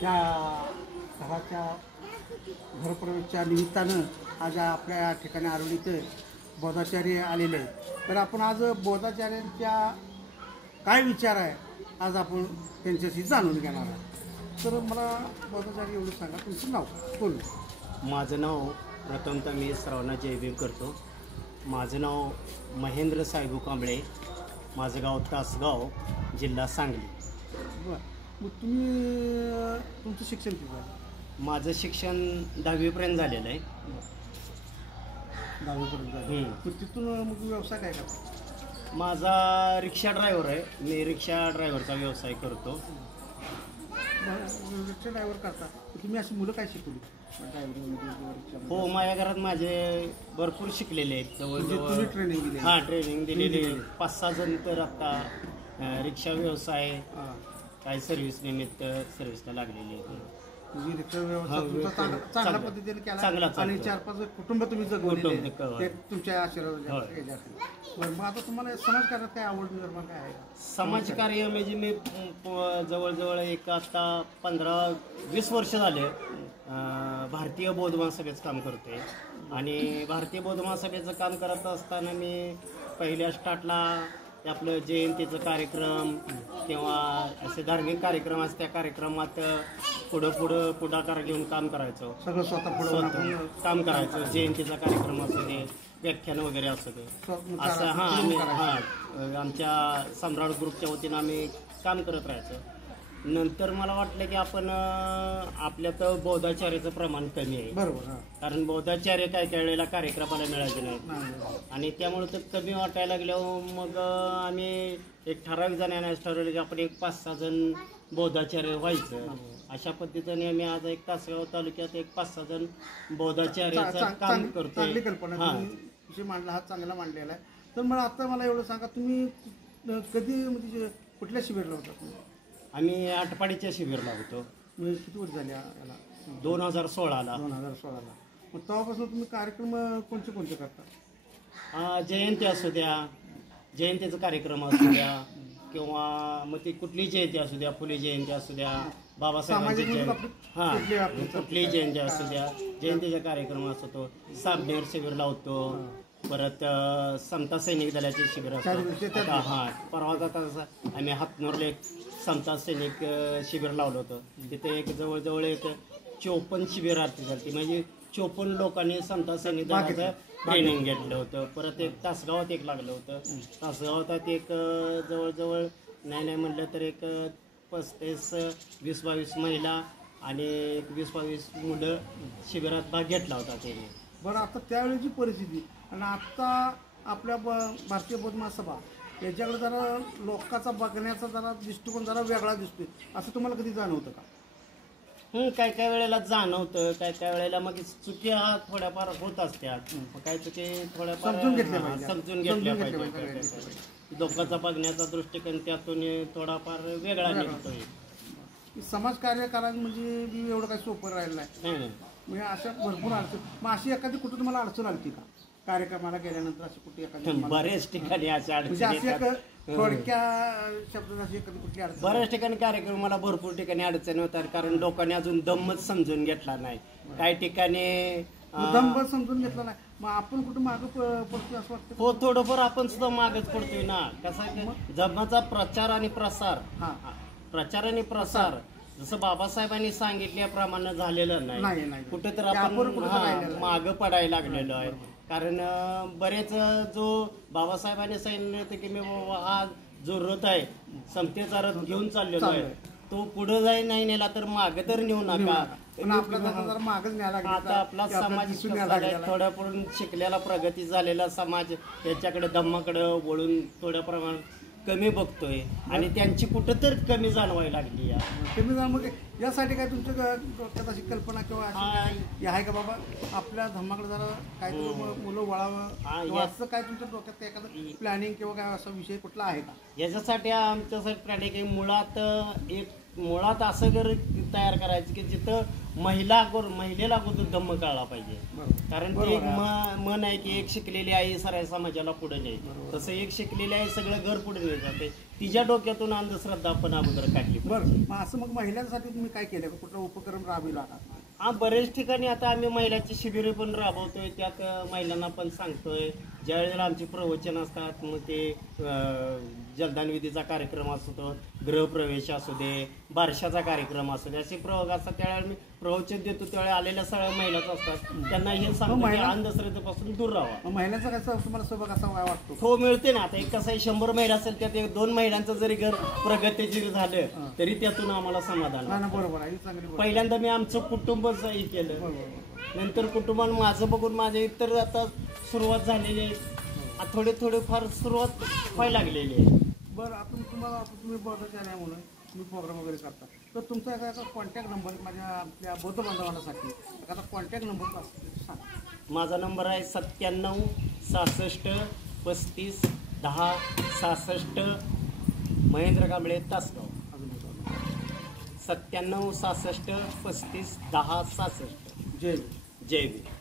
त्या घराच्या घरप्रवेशच्या निमित्तानं आज आपल्या या ठिकाणी आरोलीत बौद्धाचार्य आलेले आहेत. तर आपण आज बौद्धाचार्यांच्या काय विचार आहे आज आपण त्यांच्याशी जाणून घेणार आहे. तर मला बौद्धाचार्य एवढं सांगा, तुमचं नाव बोल. माझं नाव प्रथमतः मी सर्वांना जयभीम करतो. माझं नाव महेंद्र साहेबू कांबळे, माझं गाव तासगाव, जिल्हा सांगली. बरं, मग तुमचं शिक्षण किती आहे? माझं शिक्षण 10वीपर्यंत झालेलं आहे. 10वीपर्यंत झालं. तर तिथून मग व्यवसाय काय करता? माझा रिक्षा ड्रायव्हर आहे. मी रिक्षा ड्रायव्हरचा व्यवसाय करतो. रिक्षा ड्रायव्हर करता, तुम्ही अशी मुलं काय शिकवली ड्रायव्हर? हो, माझ्या घरात माझे भरपूर शिकलेले आहेत. तुम्ही ट्रेनिंग दिली? हां, ट्रेनिंग दिलेली 5-6 जण तर आता रिक्षा व्यवसाय काय सर्व्हिस निमित्त सर्व्हिसला लागलेली आहे. म्हणजे रिक्षा व्यवसाय चांगल्या पद्धतीने केला चांगला आणि 4-5 कुटुंब तुम्ही जगवलेले ते तुमच्या होय. मग आता तुम्हाला समाजकार्यात काय आवड निर्माण काय आहे? समाजकार्य म्हणजे मी जवळजवळ एक आता 15-20 वर्ष झाले भारतीय बौद्ध महासभेचं काम करतोय. आणि भारतीय बौद्ध महासभेचं काम करत असताना मी पहिल्या स्टार्टला आपलं जयंतीचं कार्यक्रम किंवा असे धार्मिक कार्यक्रम असते, त्या कार्यक्रमात पुढाकार घेऊन काम करायचो. सगळं स्वतः काम करायचं. जयंतीचा कार्यक्रम असू दे, व्याख्यान वगैरे असू दे, असं आम्ही आमच्या सम्राट ग्रुपच्या वतीनं आम्ही काम करत राहायचो. नंतर मला वाटलं की आपण आपल्यात बौद्धाचार्याचं प्रमाण कमी आहे. बरोबर. कारण बौद्धाचार्य काय काय वेळेला कार्यक्रमाला मिळायचे नाहीत आणि त्यामुळे ते कमी वाटायला लागल्यावर मग आम्ही एक ठराविक जणांना ठरवलं की आपण एक 5-6 जण बौद्धाचार्य व्हायचं. अशा पद्धतीने आम्ही आज एक तासगाव तालुक्यात एक 5-6 जण बौद्धाचार्याचं काम करतो. चांगली कल्पना विषय मांडला, हा चांगला मांडलेला आहे. तर मला एवढं सांगा, तुम्ही कधी म्हणजे कुठल्या शिबिरला होता तुम्ही? आम्ही आटपाडीच्या शिबिरला होतो. म्हणजे किती वर्ष झाले याला? 2016ला. 2016ला. मग तेव्हापासून तुम्ही कार्यक्रम कोणते करता? जयंती असू द्या, जयंतीचा कार्यक्रम असू द्या किंवा मग ती कुठली जयंती असू द्या, फुले जयंती असू द्या, बाबासाहेबांची जयंती, हां कुठलीही जयंती असू द्या, जयंतीचा कार्यक्रम असतो. साबनेर शिबिर लावतो. परत समता सैनिक दलाचे शिबिर असतात. हां, परवा जाता आम्ही हातनोरले समता सैनिक शिबिर लावलं होतं. तिथे एक जवळजवळ एक 54 शिबिरार्थी झाली. म्हणजे 54 लोकांनी समता सैनिक दलाचं ट्रेनिंग घेतलं होतं. परत एक तासगावात एक लागलं होतं. तासगावात एक जवळजवळ नाही म्हटलं तर एक 20-22 महिला आणि एक 20-22 मुलं शिबिरात भाग घेतला होता त्यांनी. बरं, आता त्यावेळेची परिस्थिती आणि आत्ता आपल्या भारतीय बौद्ध महासभा याच्याकडे जरा लोकांचा बघण्याचा जरा दृष्टिकोन जरा वेगळा दिसतोय, असं तुम्हाला कधी जाणवतं का? काय काय वेळेला जाणवतं, काय काय वेळेला मग चुक्या थोड्याफार होत असतात. काय चुकी थोड्याफार समजून घेतल्या पाहिजे. लोकांचा बघण्याचा दृष्टिकोन त्यातून थोडाफार वेगळा निघतोय. समाजकार्य करायचं म्हणजे एवढं काही सोपं राहिलं नाही. म्हणजे अशा भरपूर अडचण. मग अशी एखादी कुठं तुम्हाला अडचण आली का कार्यक्रमाला गेल्यानंतर? अशी कुठे एखादी बऱ्याच ठिकाणी अशा थोडक्या शब्दात अशी एखादी कुठली अडचण? बऱ्याच ठिकाणी कार्यक्रमाला भरपूर ठिकाणी अडचणी होतात, कारण लोकांनी अजून दमच समजून घेतला नाही. काही ठिकाणी दमच समजून घेतला नाही. मग आपण कुठं मागं पडतोय असं वाटतं? हो, थोडंफार आपण सुद्धा मागच पडतोय ना. कसं धर्माचा प्रचार आणि प्रसार जसं बाबासाहेबांनी सांगितल्याप्रमाणे झालेलं नाही. कुठं तर आपण मागं पडायला लागलेलो आहे. कारण बरेच जो बाबासाहेबांनी सांगितलं होतं की मी हा जो रथ आहे समतेचा रथ घेऊन चाललेलो आहे, तो पुढे जाई नाही नेला तर मागं तर नेऊ नका. आता आपला समाज थोड्या पडून शिकलेला प्रगती झालेला समाज याच्याकडे धम्माकडे वळून थोड्या प्रमाणात कमी बघतोय आणि त्यांची कुठं तर कमी जाणवायला लागली. कमी जाण मग यासाठी काय तुमच्या डोक्यात अशी कल्पना किंवा आहे का बाबा आपल्या धम्माकडे जरा काय मुलं वळावं, असं काय तुमच्या डोक्यात एखादं प्लॅनिंग किंवा काय असा विषय कुठला आहे का? याच्यासाठी आमच्यासाठी प्लॅनिंग मुळात एक मुळात असं घर तयार करायचं की जिथं महिलेला अगोदर दम कळला पाहिजे. बरोबर. कारण ते एक मन आहे की एक शिकलेली आई साऱ्या समाजाला पुढे नेईल, तसं एक शिकलेली आई सगळं घर पुढे नेत जाते. तिच्या डोक्यातून अंधश्रद्धा आपण अगोदर काढली. बरं, मग असं मग महिलांसाठी तुम्ही काय केलं का? कुठला उपक्रम राबविला का? हा, बरेच ठिकाणी आता आम्ही महिलांची शिबिरे पण राबवतोय. त्यात महिलांना पण सांगतोय. ज्या वेळेला आमची प्रवचन असतात, मग ते जलदान विधीचा कार्यक्रम असतो, गृहप्रवेश असू दे, बारशाचा कार्यक्रम असू दे, असे प्रयोग असतात. त्यावेळेला मी प्रवचन देतो. त्यावेळेला आलेल्या सगळ्या महिलाच असतात. त्यांना हे सांगतो की अंधश्रद्धेपासून दूर राहावा. मग महिलांचा कसं तुम्हाला सहभाग असा वाटतो? हो, मिळते ना. आता एक कसं आहे, 100 महिला असेल त्यात 2 महिलांचं जरी घर प्रगतीशील झालं तरी त्यातून आम्हाला समाधान नाही, वाटतं. बरोबर आहे, चांगली गोष्ट. पहिल्यांदा मी आमचं कुटुंबच हे केलं, बरोबर. नंतर कुटुंबानं माझं बघून माझे इतर आता सुरुवात झालेली आहे. थोडे फार सुरुवात व्हायला लागलेली आहे. बरं, आता तुम्ही बौद्धाचार्य आहे म्हणून तुम्ही प्रोग्राम वगैरे करता, तर तुमचा एखादा कॉन्टॅक्ट नंबर माझ्या आपल्या बौद्ध बांधवांसाठी एखादा कॉन्टॅक्ट नंबर सांग. माझा नंबर आहे 97 66 35 10 66. महेंद्र कांबळे, तासगाव. अजून 97 66 35 10 66. जय जय भीम.